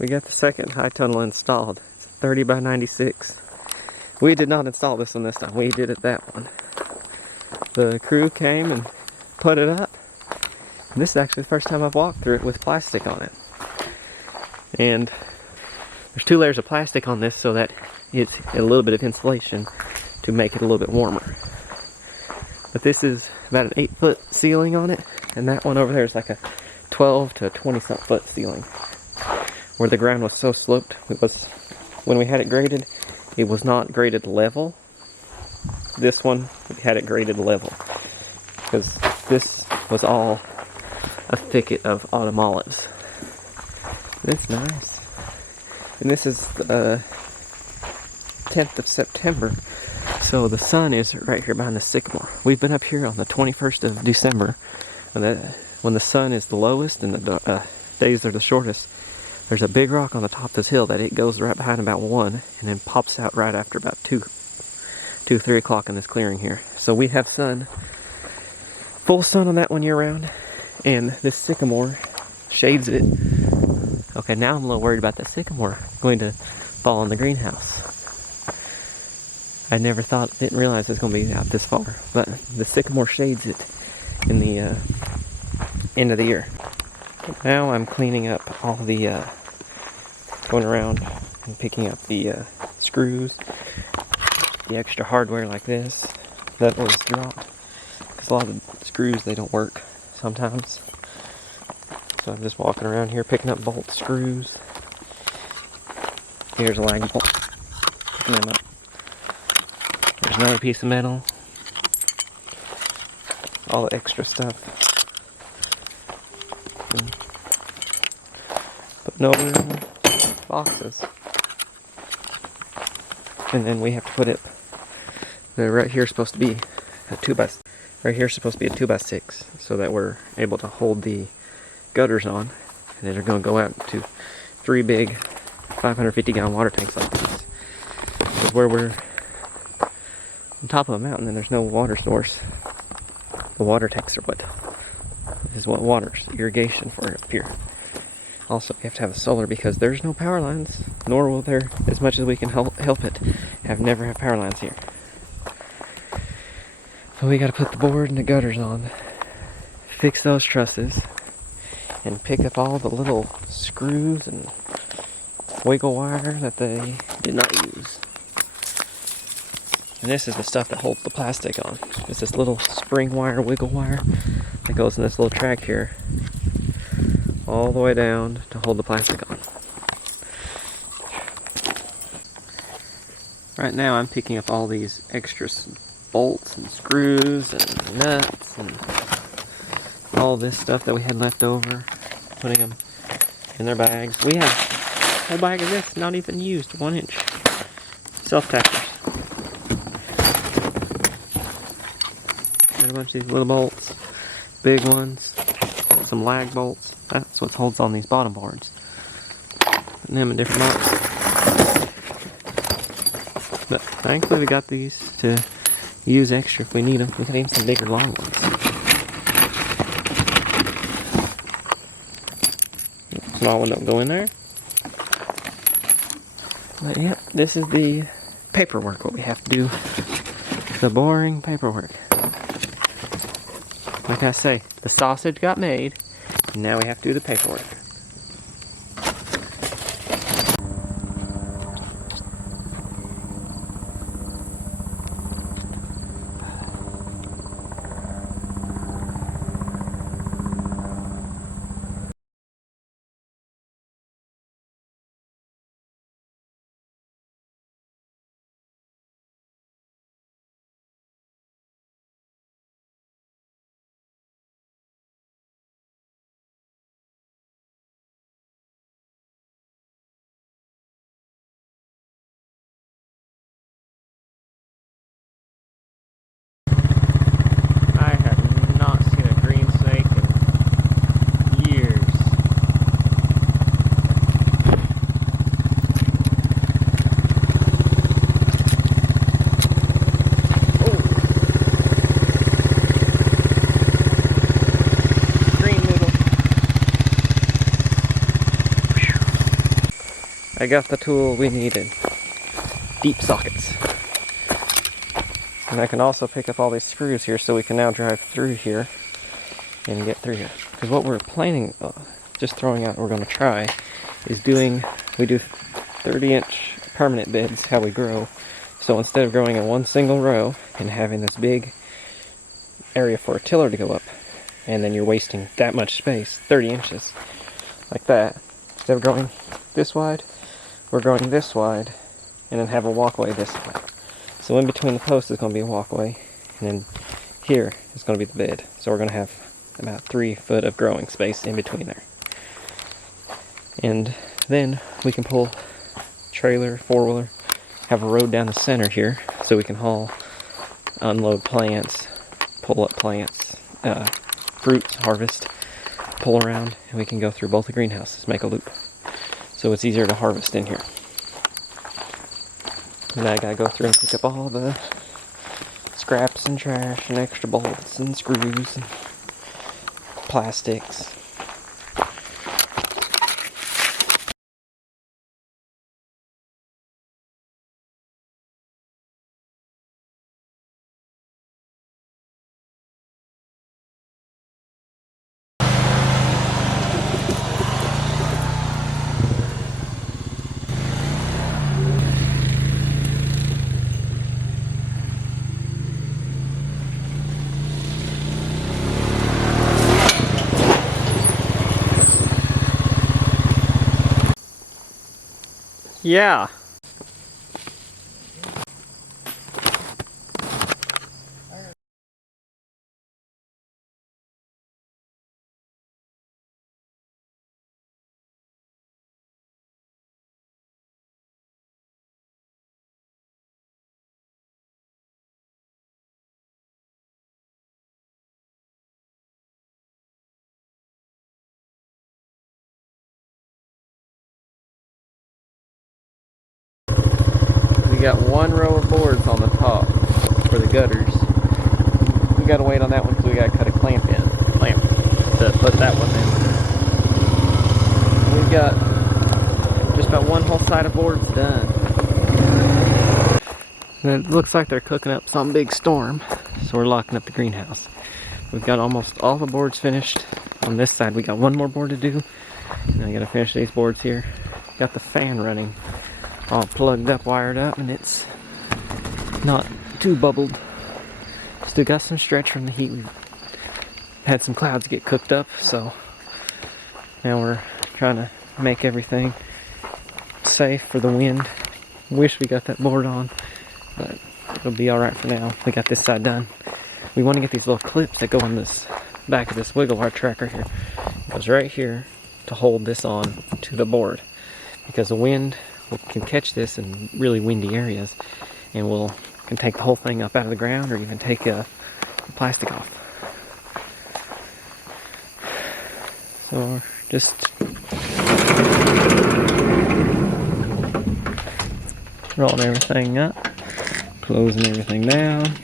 We got the second high tunnel installed. It's 30 by 96. We did not install this one this time. We did it that one. The crew came and put it up. And this is actually the first time I've walked through it with plastic on it. And there's 2 layers of plastic on this so that it's a little bit of insulation to make it a little bit warmer. But this is about an 8-foot ceiling on it, and that one over there is like a 12 to 20-something foot ceiling. Where the ground was so sloped, when we had it graded, it was not graded level. This one, we had it graded level. Because this was all a thicket of autumn olives. That's nice. And this is the 10th of September. So the sun is right here behind the sycamore. We've been up here on the 21st of December. When the sun is the lowest and the days are the shortest. There's a big rock on the top of this hill that it goes right behind about 1 and then pops out right after about 3 o'clock in this clearing here. So we have sun, full sun on that one year round, and this sycamore shades it. Okay, now I'm a little worried about that sycamore going to fall in the greenhouse. I didn't realize it was going to be out this far, but the sycamore shades it in the end of the year. Now I'm cleaning up all the going around and picking up the screws, the extra hardware like this that was dropped, because a lot of the screws, they don't work sometimes. So I'm just walking around here picking up bolt screws. Here's a lag bolt, picking them up. There's another piece of metal, all the extra stuff. Putting over in boxes. And then we have to put it, right here is supposed to be a 2x6, so that we're able to hold the gutters on. And then they're going to go out to 3 big 550-gallon water tanks like this. Because where we're on top of a mountain and there's no water source, the water tanks are what waters irrigation for up here. Also, we have to have a solar because there's no power lines, nor will there, as much as we can help it, never have power lines here. So we got to put the board and the gutters on, fix those trusses, and pick up all the little screws and wiggle wire that they did not use. And this is the stuff that holds the plastic on. It's this little spring wire, wiggle wire, that goes in this little track here, all the way down to hold the plastic on. Right now I'm picking up all these extra bolts and screws and nuts and all this stuff that we had left over, putting them in their bags. We have a whole bag of this, not even used, 1-inch self-tackers. Got a bunch of these little bolts, big ones, some lag bolts. That's what holds on these bottom boards. Putting them in different knots. But thankfully we got these to use extra if we need them. We can even some bigger long ones. Small one don't go in there. But yeah, this is the paperwork, what we have to do. The boring paperwork. Like I say, the sausage got made. Now we have to do the paperwork. I got the tool we needed. Deep sockets. And I can also pick up all these screws here so we can now drive through here and get through here. Because what we're planning, just throwing out, we're going to try, is we do 30-inch permanent beds, how we grow. So instead of growing in one single row and having this big area for a tiller to go up, and then you're wasting that much space, 30 inches, like that, instead of growing this wide, we're growing this wide, and then have a walkway this way. So in between the posts is going to be a walkway, and then here is going to be the bed. So we're going to have about 3 foot of growing space in between there. And then we can pull trailer, 4-wheeler, have a road down the center here so we can haul, unload plants, pull up plants, fruits, harvest, pull around, and we can go through both the greenhouses, make a loop. So it's easier to harvest in here. And I gotta go through and pick up all the scraps and trash and extra bolts and screws and plastics. Yeah. We got one row of boards on the top for the gutters. We gotta wait on that one because we gotta cut a clamp to put that one in. We've got just about one whole side of boards done. And it looks like they're cooking up some big storm, so we're locking up the greenhouse. We've got almost all the boards finished. On this side we got one more board to do, and I gotta finish these boards here. Got the fan running, all plugged up, wired up, and it's not too bubbled. Still got some stretch from the heat. We've had some clouds get cooked up, so now we're trying to make everything safe for the wind. Wish we got that board on, but it'll be alright for now. We got this side done. We want to get these little clips that go on this back of this wiggle wire tracker here. It goes right here to hold this on to the board, because the wind can catch this in really windy areas, and can take the whole thing up out of the ground, or even take the plastic off. So we're just rolling everything up, closing everything down.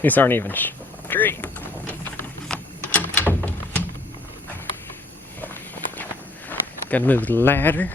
These aren't even straight. Gotta move the ladder.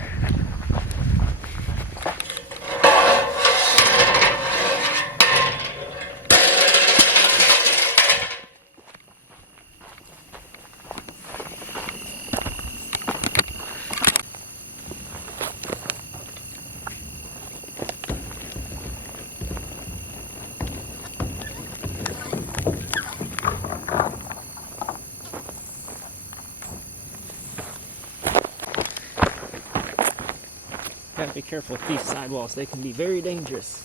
Gotta be careful with these sidewalls. They can be very dangerous.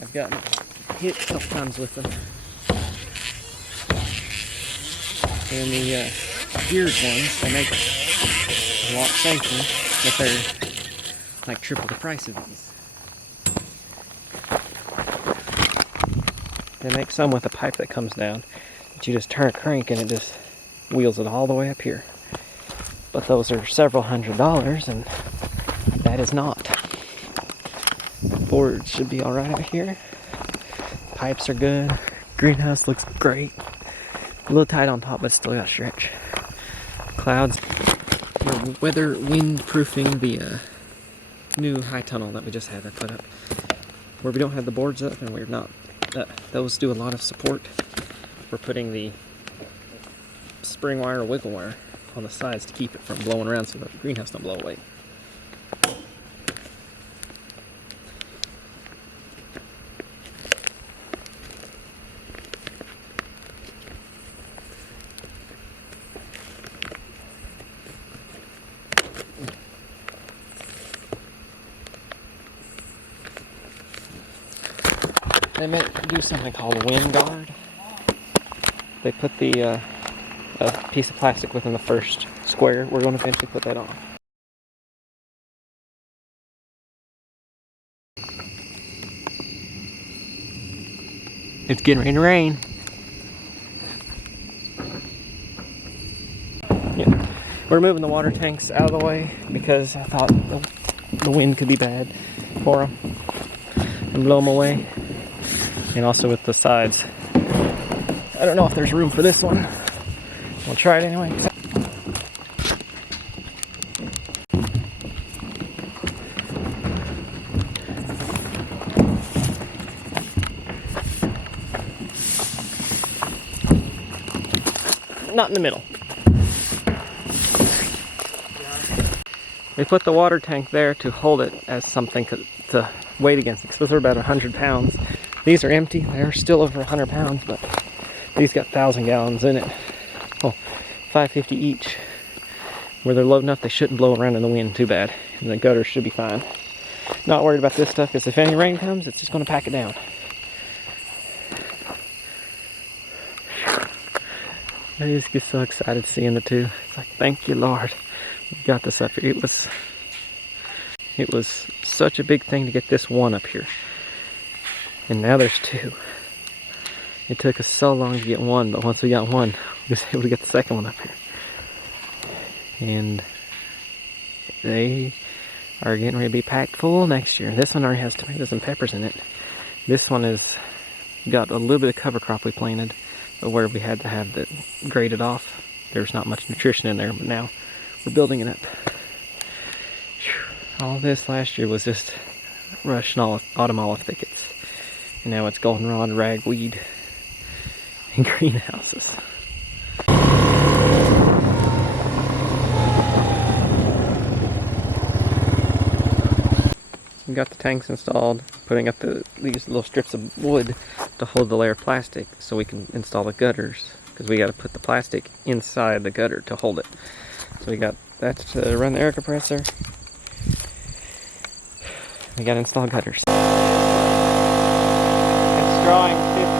I've gotten hit a couple times with them. And the geared ones, they make it a lot safer, but they're like triple the price of these. They make some with a pipe that comes down that you just turn a crank and it just wheels it all the way up here. But those are several $100s, and that is not. boards should be alright out here. Pipes are good. Greenhouse looks great. A little tight on top, but still got stretch. Clouds. We're wind proofing the new high tunnel that we just had to put up. Where we don't have the boards up and we're not, those do a lot of support. We're putting the spring wire or wiggle wire on the sides to keep it from blowing around so the greenhouse don't blow away. They might do something called wind guard. They put the a piece of plastic within the first square. We're going to eventually put that on. It's getting ready to rain. Yeah, we're moving the water tanks out of the way because I thought the wind could be bad for them and blow them away. And also with the sides. I don't know if there's room for this one. We'll try it anyway. Not in the middle. They put the water tank there to hold it as something to weight against it. Those are about 100 pounds. These are empty. They're still over 100 pounds, but these got 1,000 gallons in it. Oh, 550 each. Where they're low enough, they shouldn't blow around in the wind too bad. And the gutters should be fine. Not worried about this stuff, because if any rain comes, it's just going to pack it down. I just get so excited seeing the two. It's like, thank you, Lord. We got this up here. It was such a big thing to get this one up here. And now there's two. It took us so long to get one, but once we got one, we was able to get the second one up here. And they are getting ready to be packed full next year. This one already has tomatoes and peppers in it. This one has got a little bit of cover crop we planted, but where we had to have that graded off, there's not much nutrition in there, but now we're building it up. All this last year was just rush and autumn olive thickets. And now it's goldenrod, ragweed, and greenhouses. We got the tanks installed, putting up these little strips of wood to hold the layer of plastic so we can install the gutters, because we got to put the plastic inside the gutter to hold it. So we got that to run the air compressor. We got to install gutters. It's drawing 50